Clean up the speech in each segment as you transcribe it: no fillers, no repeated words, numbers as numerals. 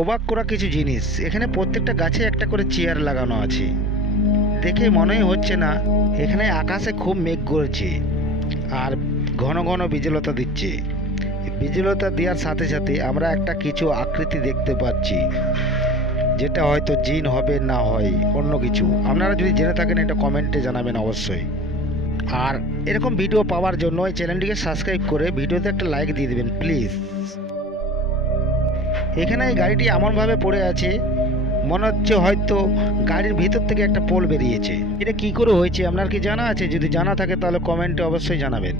অবাক করা কিছু জিনিস, এখানে প্রত্যেকটা গাছে একটা করে চেয়ার লাগানো আছে। দেখে মনেই হচ্ছে না এখানে আকাশে খুব মেঘ করেছে আর ঘন ঘন বিজলতা দিচ্ছে। বিজলতা দেওয়ার সাথে সাথে আমরা একটা কিছু আকৃতি দেখতে পাচ্ছি, যেটা হয়তো জিন হবে না হয় অন্য কিছু। আপনারা যদি জেনে থাকেন এটা কমেন্টে জানাবেন অবশ্যই। আর এরকম ভিডিও পাওয়ার জন্য এই চ্যানেলটিকে সাবস্ক্রাইব করে ভিডিওতে একটা লাইক দিয়ে দেবেন প্লিজ। এখানে এই গাড়িটি এমনভাবে পড়ে আছে, মনে হচ্ছে হয়তো গাড়ির ভিতর থেকে একটা পোল বেরিয়েছে। এটা কি করে হয়েছে আপনার কি জানা আছে? যদি জানা থাকে তাহলে কমেন্টে অবশ্যই জানাবেন।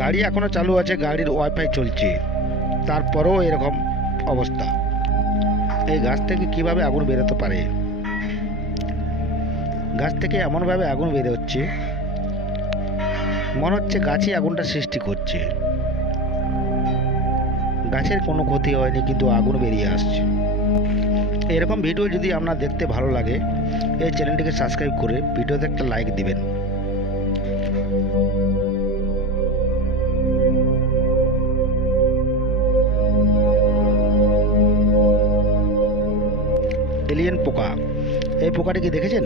গাড়ি এখনো চালু আছে, গাড়ির ওয়াইফাই চলছে, তারপরেও এরকম অবস্থা। এই গাছ থেকে কিভাবে আগুন বেরোতে পারে? গাছ থেকে এমনভাবে আগুন বের হচ্ছে, মনে হচ্ছে গাছই আগুনটা সৃষ্টি করছে। গাছের কোনো ক্ষতি হয়নি কিন্তু আগুন বেরিয়ে আসছে। এরকম ভিডিও যদি আপনার দেখতে ভালো লাগে এই চ্যানেলটিকে সাবস্ক্রাইব করে ভিডিওতে একটা লাইক দিবেন। এলিয়েন পোকা, এই পোকাটি কি দেখেছেন?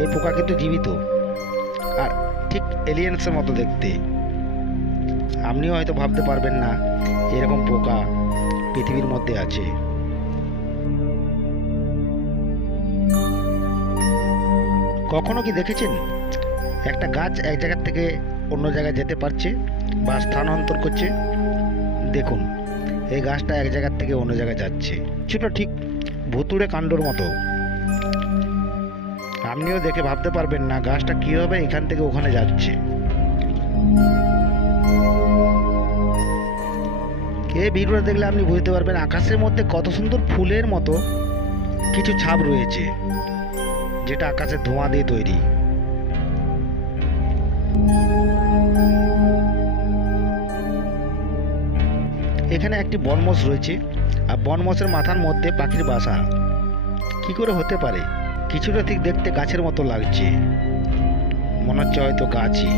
এই পোকা কিন্তু জীবিত আর ঠিক এলিয়েন্সের মতো দেখতে। আপনিও হয়তো ভাবতে পারবেন না এরকম পোকা পৃথিবীর মধ্যে আছে। কখনো কি দেখেছেন একটা গাছ এক জায়গা থেকে অন্য জায়গায় যেতে পারছে বা স্থানান্তর করছে? দেখুন এই গাছটা এক জায়গা থেকে অন্য জায়গায় যাচ্ছে, কিছুটা ঠিক ভুতুড়ে কাণ্ডর মতো। আপনিও দেখে ভাবতে পারবেন না গাছটা কীভাবে এখান থেকে ওখানে যাচ্ছে। এই ভিডিওটা দেখলে আপনি বুঝতে পারবেন আকাশের মধ্যে কত সুন্দর ফুলের মতো কিছু ছাপ রয়েছে, যেটা আকাশের ধোঁয়া দিয়ে তৈরি। এখানে একটি বনমোষ রয়েছে আর বনমোষের মাথার মধ্যে পাখির বাসা। কি করে হতে পারে? কিছুটা ঠিক দেখতে গাছের মতো লাগছে, মনে হচ্ছে হয়তো গাছই।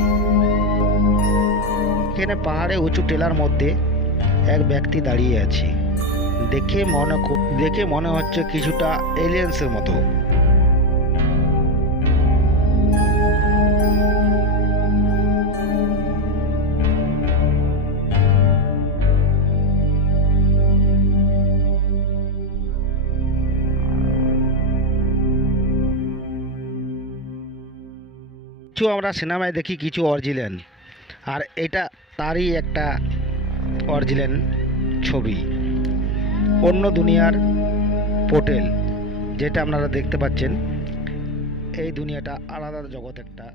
এখানে পাহাড়ে উঁচু টেলার মধ্যে এক ব্যক্তি দাঁড়িয়ে আছে, দেখে মনে হচ্ছে কিছুটা এলিয়েন্সের মতো। কিছু আমরা সিনেমায় দেখি কিছু অরিজিনাল, আর এটা তারই একটা অরিজিনাল ছবি। অন্য দুনিয়ার পোর্টাল যেটা আপনারা দেখতে পাচ্ছেন, এই দুনিয়াটা আলাদা জগৎ একটা।